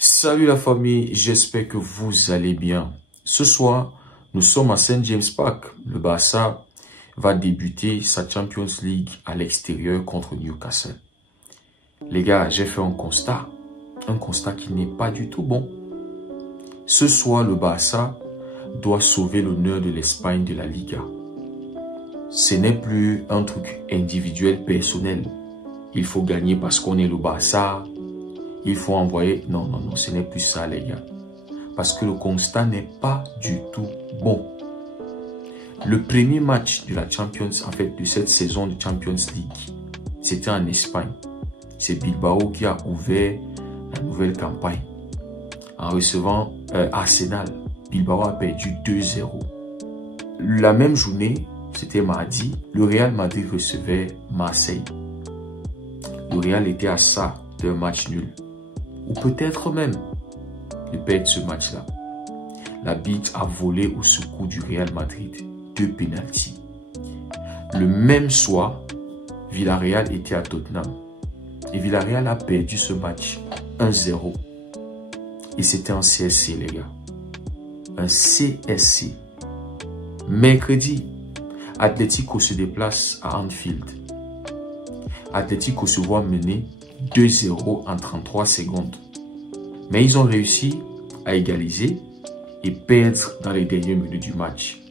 Salut la famille, j'espère que vous allez bien. Ce soir, nous sommes à St. James Park. Le Barça va débuter sa Champions League à l'extérieur contre Newcastle. Les gars, j'ai fait un constat qui n'est pas du tout bon. Ce soir, le Barça doit sauver l'honneur de l'Espagne de la Liga. Ce n'est plus un truc individuel, personnel. Il faut gagner parce qu'on est le Barça. Il faut envoyer... Non, ce n'est plus ça, les gars. Parce que le constat n'est pas du tout bon. Le premier match de la Champions, en fait, de cette saison de Champions League, c'était en Espagne. C'est Bilbao qui a ouvert la nouvelle campagne. En recevant Arsenal, Bilbao a perdu 2-0. La même journée, c'était mardi, le Real Madrid recevait Marseille. Le Real était à ça d'un match nul. Ou peut-être même de perdre ce match-là. L'arbitre a volé au secours du Real Madrid 2 pénaltys. Le même soir, Villarreal était à Tottenham. Et Villarreal a perdu ce match 1-0. Et c'était un CSC, les gars. Un CSC. Mercredi, Atlético se déplace à Anfield. Atlético se voit mener 2-0 en 33 secondes. Mais ils ont réussi à égaliser et perdre dans les dernières minutes du match.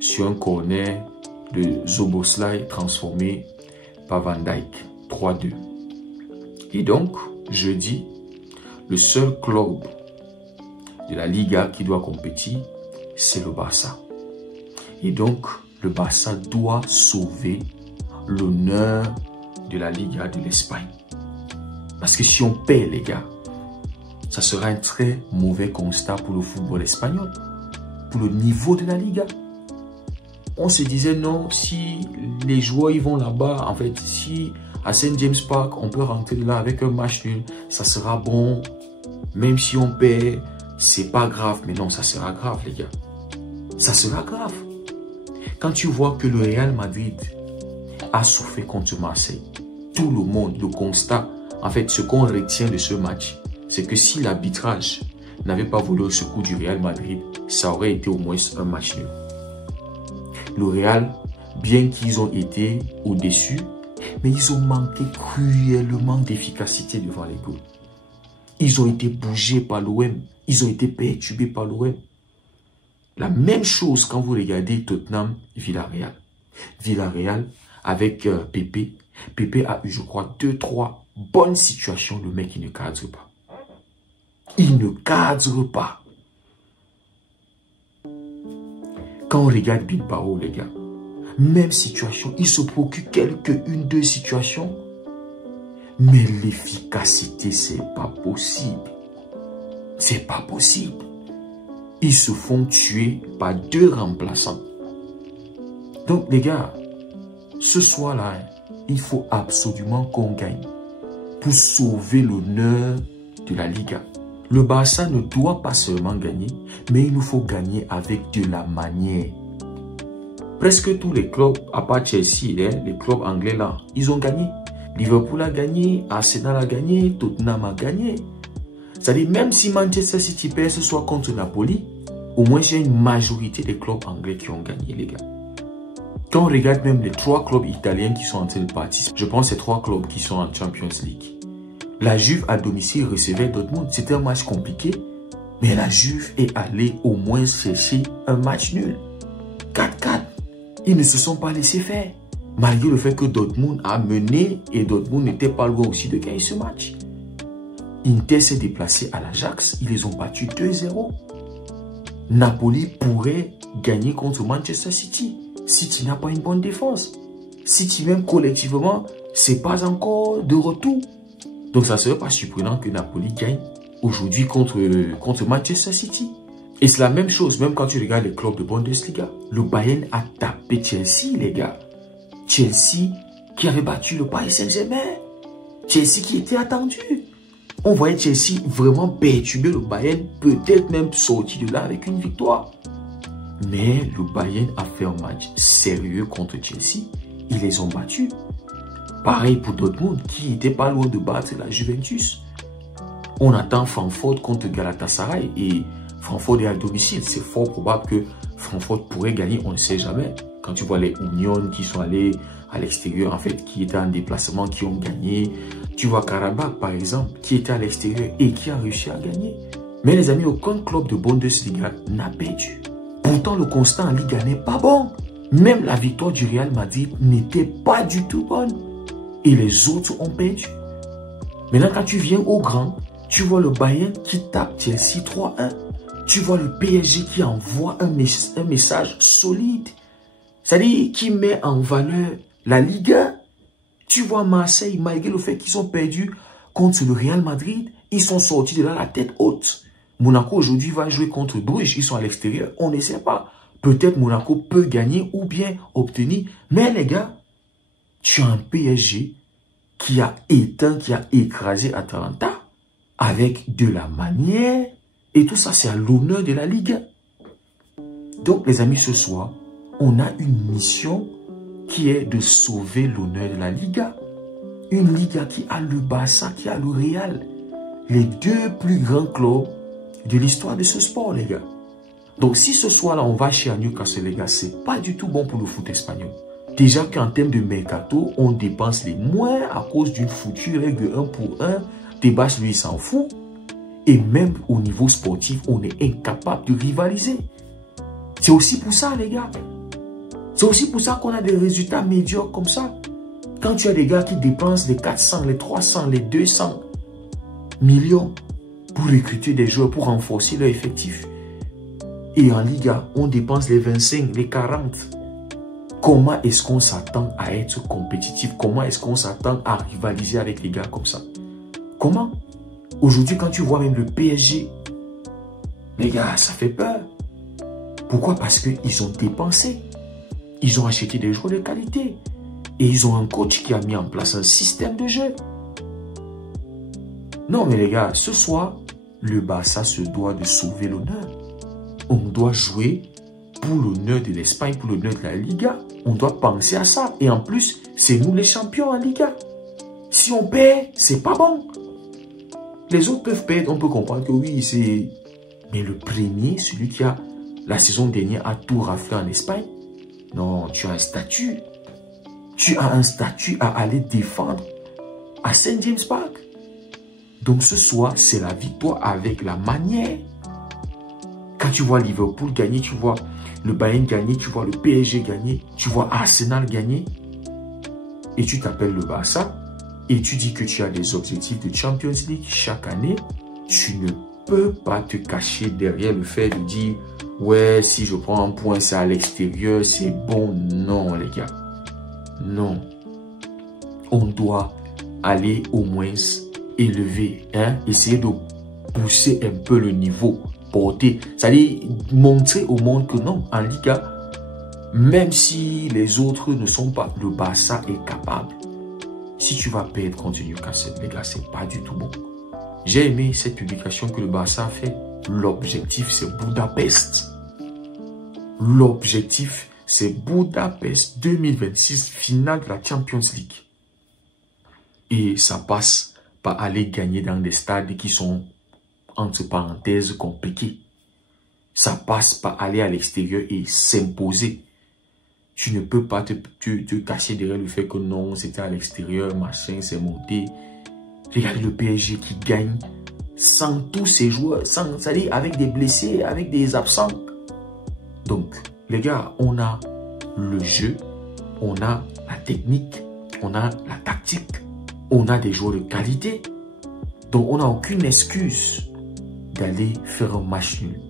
Sur un corner de Szoboszlai transformé par Van Dijk. 3-2. Et donc, jeudi, le seul club de la Liga qui doit compétir, c'est le Barça. Et donc, le Barça doit sauver l'honneur de la Liga de l'Espagne. Parce que si on perd, les gars, ça sera un très mauvais constat pour le football espagnol, pour le niveau de la Liga. On se disait non, si les joueurs ils vont là-bas, en fait, si à St. James Park, on peut rentrer là avec un match nul, ça sera bon. Même si on perd, c'est pas grave. Mais non, ça sera grave, les gars. Ça sera grave. Quand tu vois que le Real Madrid a souffert contre Marseille, tout le monde, le constat, en fait, ce qu'on retient de ce match, c'est que si l'arbitrage n'avait pas volé au secours du Real Madrid, ça aurait été au moins un match nul. Le Real, bien qu'ils ont été au-dessus, mais ils ont manqué cruellement d'efficacité devant les goals. Ils ont été bougés par l'OM, ils ont été perturbés par l'OM. La même chose quand vous regardez Tottenham-Villarreal. Villarreal avec Pepe. Pepe a eu, je crois, 2-3 bonnes situations. Le mec, il ne cadre pas. Il ne cadre pas. Quand on regarde Bilbao, les gars, même situation, il se procure une, deux situations. Mais l'efficacité, c'est pas possible. C'est pas possible. Ils se font tuer par 2 remplaçants. Donc, les gars, ce soir-là, il faut absolument qu'on gagne pour sauver l'honneur de la Liga. Le Barça ne doit pas seulement gagner, mais il nous faut gagner avec de la manière. Presque tous les clubs, à part Chelsea, les clubs anglais là, ils ont gagné. Liverpool a gagné, Arsenal a gagné, Tottenham a gagné. C'est-à-dire, même si Manchester City perd ce soir contre Napoli, au moins il y a une majorité des clubs anglais qui ont gagné, les gars. Quand on regarde même les 3 clubs italiens qui sont en train de participer, je pense que c'est 3 clubs qui sont en Champions League. La Juve à domicile recevait Dortmund. C'était un match compliqué, mais la Juve est allée au moins chercher un match nul. 4-4. Ils ne se sont pas laissés faire. Malgré le fait que Dortmund a mené et Dortmund n'était pas loin aussi de gagner ce match. Inter s'est déplacé à l'Ajax. Ils les ont battus 2-0. Napoli pourrait gagner contre Manchester City. City n'a pas une bonne défense. City même collectivement, c'est pas encore de retour. Donc ça ne serait pas surprenant que Napoli gagne aujourd'hui contre Manchester City. Et c'est la même chose, même quand tu regardes les clubs de Bundesliga. Le Bayern a tapé Chelsea, les gars. Chelsea qui avait battu le Paris Saint-Germain. Chelsea qui était attendu. On voyait Chelsea vraiment perturber le Bayern, peut-être même sortir de là avec une victoire. Mais le Bayern a fait un match sérieux contre Chelsea. Ils les ont battus. Pareil pour Dortmund qui n'était pas loin de battre la Juventus. On attend Francfort contre Galatasaray et Francfort est à domicile. C'est fort probable que Francfort pourrait gagner, on ne sait jamais. Quand tu vois les Union qui sont allés à l'extérieur, en fait, qui étaient en déplacement, qui ont gagné. Tu vois Karabakh, par exemple, qui était à l'extérieur et qui a réussi à gagner. Mais les amis, aucun club de Bundesliga n'a perdu. Pourtant, le constat en Liga n'est pas bon. Même la victoire du Real Madrid n'était pas du tout bonne. Et les autres ont perdu. Maintenant, quand tu viens au grand, tu vois le Bayern qui tape Chelsea 3-1. Tu vois le PSG qui envoie un message solide. C'est-à-dire qui met en valeur la Liga. Tu vois Marseille, malgré le fait qu'ils ont perdu contre le Real Madrid, ils sont sortis de là la tête haute. Monaco aujourd'hui va jouer contre Bruges, ils sont à l'extérieur, on ne sait pas. Peut-être Monaco peut gagner ou bien obtenir. Mais les gars, tu as un PSG qui a éteint, qui a écrasé Atalanta avec de la manière. Et tout ça, c'est à l'honneur de la Ligue. Donc, les amis, ce soir, on a une mission qui est de sauver l'honneur de la Liga. Une Liga qui a le Barça, qui a le Real. Les deux plus grands clubs de l'histoire de ce sport, les gars. Donc, si ce soir-là, on va chez Newcastle, les gars, c'est pas du tout bon pour le foot espagnol. Déjà qu'en termes de mercato, on dépense les moins à cause d'une foutue règle de 1 pour 1. Tebas, lui, il s'en fout. Et même au niveau sportif, on est incapable de rivaliser. C'est aussi pour ça, les gars. C'est aussi pour ça qu'on a des résultats médiocres comme ça. Quand tu as des gars qui dépensent les 400, les 300, les 200 millions pour recruter des joueurs, pour renforcer leur effectif. Et en Liga, on dépense les 25, les 40. Comment est-ce qu'on s'attend à être compétitif? Comment est-ce qu'on s'attend à rivaliser avec les gars comme ça? Comment? Aujourd'hui, quand tu vois même le PSG, les gars, ça fait peur. Pourquoi? Parce qu'ils ont dépensé. Ils ont acheté des joueurs de qualité. Et ils ont un coach qui a mis en place un système de jeu. Non, mais les gars, ce soir, le Barça se doit de sauver l'honneur. On doit jouer pour l'honneur de l'Espagne, pour l'honneur de la Liga. On doit penser à ça. Et en plus, c'est nous les champions en Liga. Si on perd, c'est pas bon. Les autres peuvent perdre, on peut comprendre que oui, c'est... Mais le premier, celui qui a, la saison dernière, a tout raflé en Espagne. Non, tu as un statut. Tu as un statut à aller défendre à St. James Park. Donc ce soir, c'est la victoire avec la manière. Quand tu vois Liverpool gagner, tu vois le Bayern gagner, tu vois le PSG gagner, tu vois Arsenal gagner. Et tu t'appelles le Barça. Et tu dis que tu as des objectifs de Champions League chaque année. Tu ne peux pas te cacher derrière le fait de dire « Ouais, si je prends un point, c'est à l'extérieur, c'est bon. » Non, les gars. Non. On doit aller au moins élever, hein, essayer de pousser un peu le niveau, porter, c'est-à-dire montrer au monde que non, en Liga, même si les autres ne sont pas, le Barça est capable. Si tu vas perdre contre Newcastle, les gars, c'est pas du tout bon. J'ai aimé cette publication que le Barça a fait. L'objectif, c'est Budapest. L'objectif, c'est Budapest 2026, finale de la Champions League. Et ça passe par aller gagner dans des stades qui sont, entre parenthèses, compliqués. Ça passe par aller à l'extérieur et s'imposer. Tu ne peux pas te cacher derrière le fait que non, c'était à l'extérieur, machin, c'est monté. Regardez le PSG qui gagne sans tous ses joueurs, c'est-à-dire avec des blessés, avec des absents. Donc, les gars, on a le jeu, on a la technique, on a la tactique, on a des joueurs de qualité. Donc, on n'a aucune excuse d'aller faire un match nul,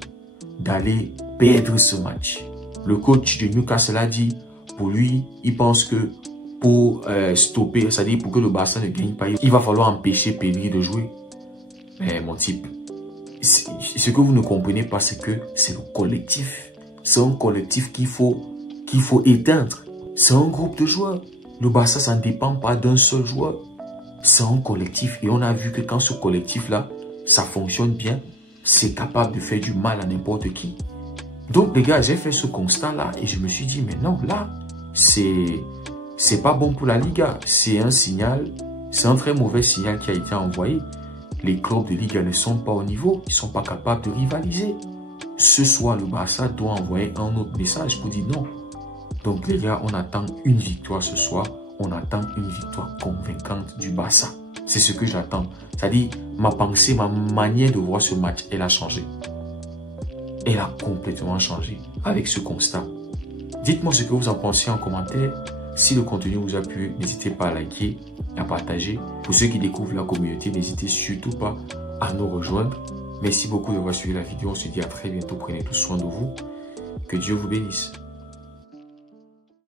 d'aller perdre ce match. Le coach de Newcastle a dit, pour lui, il pense que pour stopper, c'est-à-dire pour que le Barça ne gagne pas, il va falloir empêcher Pedri de jouer. Mais mon type, ce que vous ne comprenez pas, c'est que c'est le collectif. C'est un collectif qu'il faut éteindre. C'est un groupe de joueurs. Le Barça, ça ne dépend pas d'un seul joueur. C'est un collectif. Et on a vu que quand ce collectif-là, ça fonctionne bien, c'est capable de faire du mal à n'importe qui. Donc, les gars, j'ai fait ce constat-là et je me suis dit, mais non, là, c'est pas bon pour la Liga. C'est un signal, c'est un très mauvais signal qui a été envoyé. Les clubs de Ligue 1 ne sont pas au niveau, ils ne sont pas capables de rivaliser. Ce soir, le Barça doit envoyer un autre message pour dire non. Donc les gars, on attend une victoire ce soir. On attend une victoire convaincante du Barça. C'est ce que j'attends. C'est-à-dire, ma pensée, ma manière de voir ce match, elle a changé. Elle a complètement changé avec ce constat. Dites-moi ce que vous en pensez en commentaire. Si le contenu vous a plu, n'hésitez pas à liker et à partager. Pour ceux qui découvrent la communauté, n'hésitez surtout pas à nous rejoindre. Merci beaucoup d'avoir suivi la vidéo. On se dit à très bientôt. Prenez tout soin de vous. Que Dieu vous bénisse.